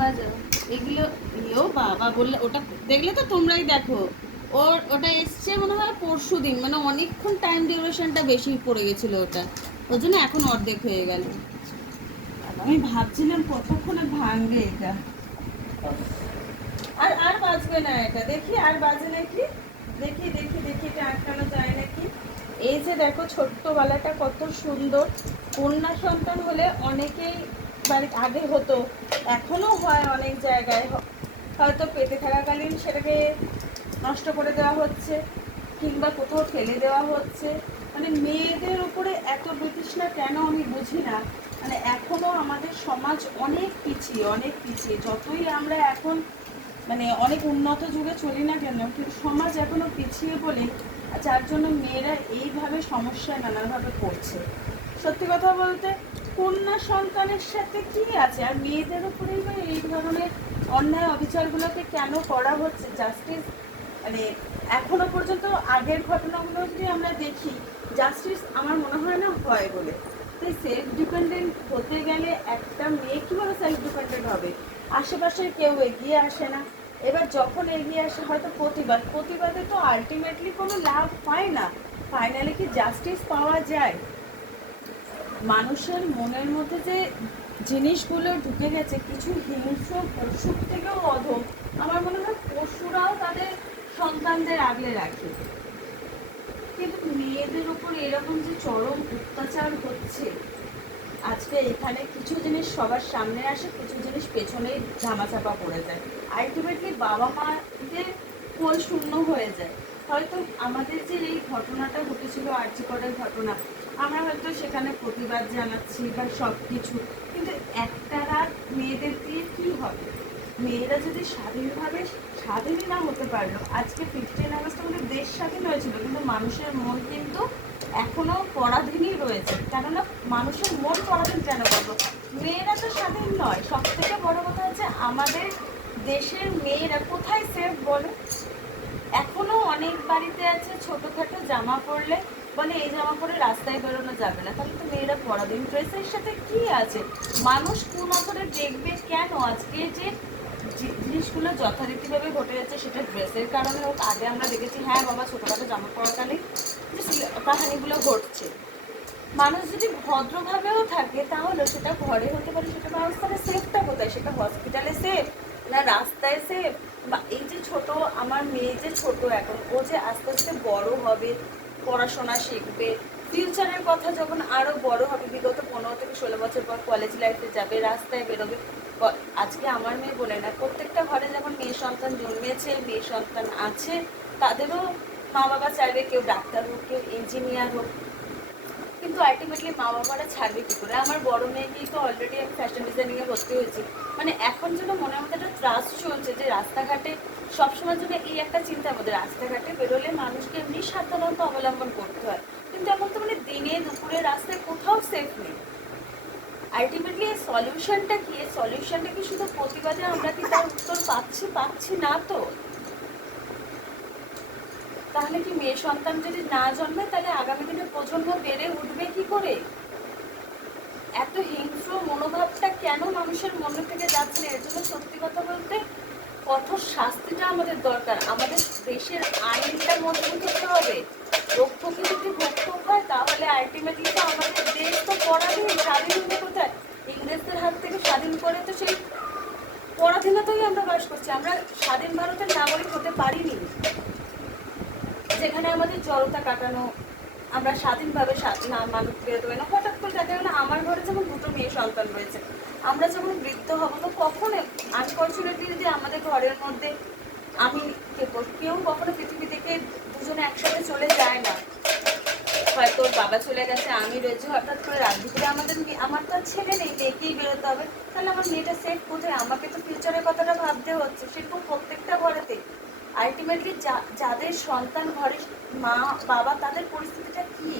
বাজা, এগুলো ইয়েও বাবা, বললে ওটা দেখলে তো তোমরাই দেখো। ওর, ওটা এসছে মনে হয় পরশু দিন মানে অনেকক্ষণ টাইম ডিউরেশনটা বেশি পড়ে গেছিল ওটা। ওই জন্য এখন অর্ধেক হয়ে গেল। আমি ভাবছিলাম কতক্ষণে ভাঙবে এটা। আর আর বাজবে না এটা। দেখি আর বাজে নাকি? দেখি দেখি দেখি, এটা আটকানো যায় নাকি? এই যে দেখো ছোট্ট বালাটা কত সুন্দর। কন্যা সন্তান হলে অনেকেই বাড়ি আগে হতো, এখনও হয় অনেক জায়গায়। হয়তো পেটে থাকাকালীন সেটাকে নষ্ট করে দেওয়া হচ্ছে, কিংবা কোথাও ফেলে দেওয়া হচ্ছে। মানে মেয়েদের উপরে এত বিতৃষ্ণা কেন আমি বুঝি না। মানে এখনও আমাদের সমাজ অনেক পিছিয়ে অনেক পিছিয়ে। যতই আমরা এখন মানে অনেক উন্নত যুগে চলি না কেন, কিন্তু সমাজ এখনও পিছিয়ে বলে যার জন্য মেয়েরা এইভাবে সমস্যায় নানাভাবে পড়ছে। সত্যি কথা বলতে কন্যা সন্তানের সাথে কি আছে? আর মেয়েদের উপরেই বা এই ধরনের অন্যায় অবিচারগুলোকে কেন করা হচ্ছে? জাস্টিস মানে এখনও পর্যন্ত আগের ঘটনাগুলো যদি আমরা দেখি, জাস্টিস আমার মনে হয় না হয় বলে। তাই সেলফ ডিপেন্ডেন্ট হতে গেলে একটা মেয়ে কীভাবে সেলফ ডিপেন্ডেন্ট হবে? আশেপাশের কেউ এগিয়ে আসে না। এবার যখন এগিয়ে আসে, হয়তো প্রতিবাদ। প্রতিবাদে তো আলটিমেটলি কোনো লাভ হয় না। ফাইনালি কি জাস্টিস পাওয়া যায়? মানুষের মনের মধ্যে যে জিনিসগুলো ঢুকে গেছে, কিছু হিংস্র পশুর থেকেও অধম, আমার মনে হয় পশুরাও তাদের সন্তানদের আগলে রাখে। কিন্তু মেয়েদের উপর এরকম যে চরম অত্যাচার হচ্ছে, আজকে এখানে কিছু জিনিস সবার সামনে আসে, কিছু জিনিস পেছনেই ধামাচাপা পড়ে যায়। আলটিমেটলি বাবা মাদের কোল শূন্য হয়ে যায়। হয়তো আমাদের যে এই ঘটনাটা ঘটেছিল আর্যিকরের ঘটনা, আমরা হয়তো সেখানে প্রতিবাদ জানাচ্ছি বা সব কিছু কিন্তু একটা রাত মেয়েদের দিয়ে কি হবে? মেয়েরা যদি স্বাধীনভাবে, স্বাধীনই না হতে পারল, আজকে ফিফটিন আগস্ট আমাদের দেশ স্বাধীন হয়েছিল, কিন্তু মানুষের মন কিন্তু এখনও পরাধীনই রয়েছে, কেননা মানুষের মন পরাধীন কেন বলব মেয়েরা তো স্বাধীন নয় সব থেকে বড় কথা হচ্ছে আমাদের দেশের মেয়েরা কোথায় সেফ বলে এখনও অনেক বাড়িতে আছে ছোটখাটো জামা পরলে বলে এই জামা পরে রাস্তায় বেরোনো যাবে না। তাহলে তো মেয়েরা পরাধীন ড্রেসের সাথে কি আছে? মানুষ কোন নজরে দেখবে কেন আজকে যে জিনিসগুলো যথারীতিভাবে ঘটে যাচ্ছে সেটা ড্রেসের কারণে হোক। আগে আমরা দেখেছি হ্যাঁ বাবা, ছোটখাটো জামা পরাকালেই যে কাহানিগুলো ঘটছে। মানুষ যদি ভদ্রভাবেও থাকে, তাহলে সেটা ঘরে হতে পারে, সেটা ব্যবস্থাটা সেফটা কোথায়? সেটা হসপিটালে সেফ না, রাস্তায় সে এই যে ছোট, আমার মেয়ে যে ছোট এখন, ও যে আস্তে আস্তে বড় হবে, পড়াশোনা শিখবে ফিউচারের কথা যখন আরও বড় হবে, বিগত পনেরো থেকে ষোলো বছর পর কলেজ লাইফে যাবে, রাস্তায় বেরোবে আজকে আমার মেয়ে বলে না, প্রত্যেকটা ঘরে যখন মেয়ে সন্তান জন্মেছে, মেয়ে সন্তান আছে, তাদেরও মা বাবা চাইবে কেউ ডাক্তার হোক, কেউ ইঞ্জিনিয়ার হোক কিন্তু আলটিমেটলি মা বাবারা ছাড়বে কি করে? আমার বড় মেয়েকেই তো অলরেডি আমি ফ্যাশন ডিজাইনিং এ ভর্তি হয়েছি। মানে এখন যেন মনের মধ্যে একটা ট্রাস্ট চলছে যে রাস্তাঘাটে সবসময় জন্য এই একটা চিন্তা আমাদের রাস্তাঘাটে বেরোলে মানুষকে এমনি সাবধানতা অবলম্বন করতে হয়। কিন্তু এখন তো মানে দিনে দুপুরে রাস্তায় কোথাও সেফ নেই। আলটিমেটলি এই সলিউশনটা কি? এই সলিউশনটা কি শুধু প্রতিবাদে আমরা কি তার উত্তর পাচ্ছি পাচ্ছি না তো? তাহলে কি মেয়ে সন্তান যদি না জন্মে, তাহলে আগামী দিনে প্রজন্ম বেড়ে উঠবে কি করে? এত হিংস্র মনোভাবটা কেন মানুষের মনে থেকে যাচ্ছে না? এর জন্য সত্যি কথা বলতে কঠোর শাস্তিটা আমাদের দরকার। আমাদের দেশের আইনটা মজবুত হতে হবে। রক্ষকে যদি ভক্ষক হয়, তাহলে আলটিমেটলি তো আমাদের দেশ তো পরাধীন, স্বাধীন কোথায়? ইংরেজদের হাত থেকে স্বাধীন করে তো সেই পরাধীনতাই আমরা বাস করছি। আমরা স্বাধীন ভারতের নাগরিক হতে পারিনি। যেখানে আমাদের জড়তা কাটানো, আমরা স্বাধীনভাবে স্বা- মানুষ বেরোতে পারি না। হঠাৎ করে দেখা গেলো, আমার ঘরে যেমন দুটো মেয়ে সন্তান রয়েছে, আমরা যখন বৃদ্ধ হব, তো কখনো আনফর্চুনেটলি যদি আমাদের ঘরের মধ্যে আমি কেউ কখনো পৃথিবী থেকে দুজনে একসাথে চলে যায় না, হয়তো বাবা চলে গেছে, আমি রয়েছি, হঠাৎ করে রাত দুপুরে আমাদের আমার তো আর ছেলে নেই, মেয়েকেই বেরোতে হবে। তাহলে আমার মেয়েটা সেফ কোথায়? আমাকে তো ফিউচারের কথাটা ভাবতে হচ্ছে সেরকম প্রত্যেকটা ঘরেতে আলটিমেটলি যাদের সন্তান ঘরে মা, বাবা, তাদের পরিস্থিতিটা কি?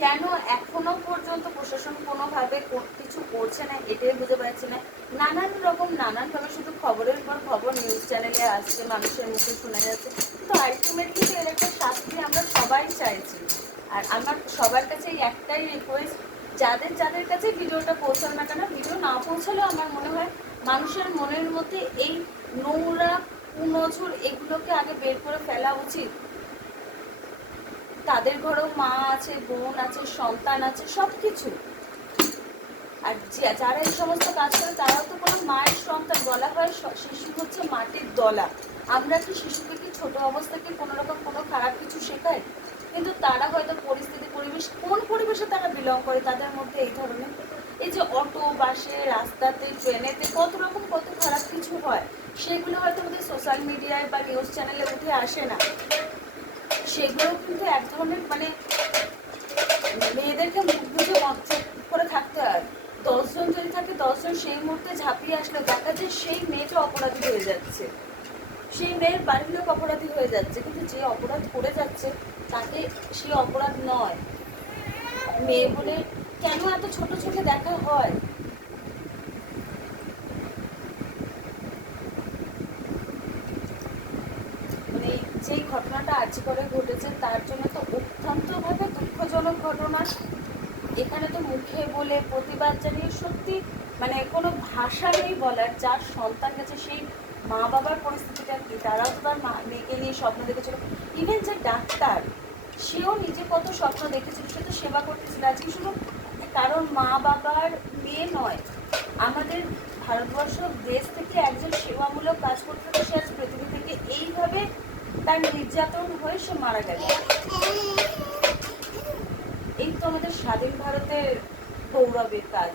কেন এখনও পর্যন্ত প্রশাসন কোনোভাবে কিছু করছে না, এটাই বুঝে পাচ্ছি না। নানান রকম, নানানভাবে শুধু খবরের পর খবর নিউজ চ্যানেলে আসছে, মানুষের মুখে শোনা যাচ্ছে। কিন্তু আলটিমেটলি এর একটা শাস্তি আমরা সবাই চাইছি। আর আমার সবার কাছে একটাই রিকোয়েস্ট যাদের যাদের কাছে ভিডিওটা পৌঁছালো না কেন, ভিডিও না পৌঁছালেও আমার মনে হয় মানুষের মনের মধ্যে এই নোংরা কুনজর এগুলোকে আগে বের করে ফেলা উচিত। তাদের ঘরেও মা আছে, বোন আছে, সন্তান আছে সব কিছু আর যারা এই সমস্ত কাজ করে, তারাও তো কোনো মায়ের সন্তান। বলা হয় শিশু হচ্ছে মাটির দলা। আমরা কি শিশুকে কি ছোট অবস্থা থেকে কোনো রকম কোনো খারাপ কিছু শেখাই? কিন্তু তারা হয়তো পরিস্থিতি, পরিবেশ, কোন পরিবেশে তারা বিলং করে, তাদের মধ্যে এই ধরনের। এই যে অটো, বাসে, রাস্তাতে, ট্রেনেতে কত রকম কত খারাপ কিছু হয় সেগুলো হয়তো আমাদের সোশ্যাল মিডিয়ায় বা নিউজ চ্যানেলে উঠে আসে না। সেগুলো কিন্তু এক ধরনের মানে মেয়েদেরকে মুখ বুঝে মজ্জা করে থাকতে হয়। দশজন যদি থাকে, দশজন সেই মুহূর্তে ঝাঁপিয়ে আসলে দেখা যায় সেই মেয়েটা অপরাধী হয়ে যাচ্ছে। সেই মেয়ের বাড়ির লোক অপরাধী হয়ে যাচ্ছে, কিন্তু যে অপরাধ করে যাচ্ছে, তাকে সেই অপরাধ নয়। মেয়ে বলে, কেন এত ছোট চোখে দেখা হয় মানে যেই ঘটনাটা আর্জি করে ঘটেছে, তার জন্য তো অত্যন্তভাবে দুঃখজনক ঘটনা। এখানে তো মুখে বলে প্রতিবাদ জানিয়ে সত্যি মানে কোনো ভাষা নেই বলার, যার সন্তান গেছে সেই মা বাবার পরিস্থিতিটা কি? তারাও তো তার মা মেয়েকে নিয়ে স্বপ্ন দেখেছিল। ইভেন যে ডাক্তার, সেও নিজে কত স্বপ্ন দেখেছিল, সে তো সেবা করতেছিল। আজকে শুধু কারণ মা বাবার মেয়ে নয়, আমাদের ভারতবর্ষ দেশ থেকে একজন সেবামূলক কাজ করতে সে আজ পৃথিবী থেকে এইভাবে তার নির্যাতন হয়ে সে মারা গেল এই তো আমাদের স্বাধীন ভারতের গৌরবের কাজ।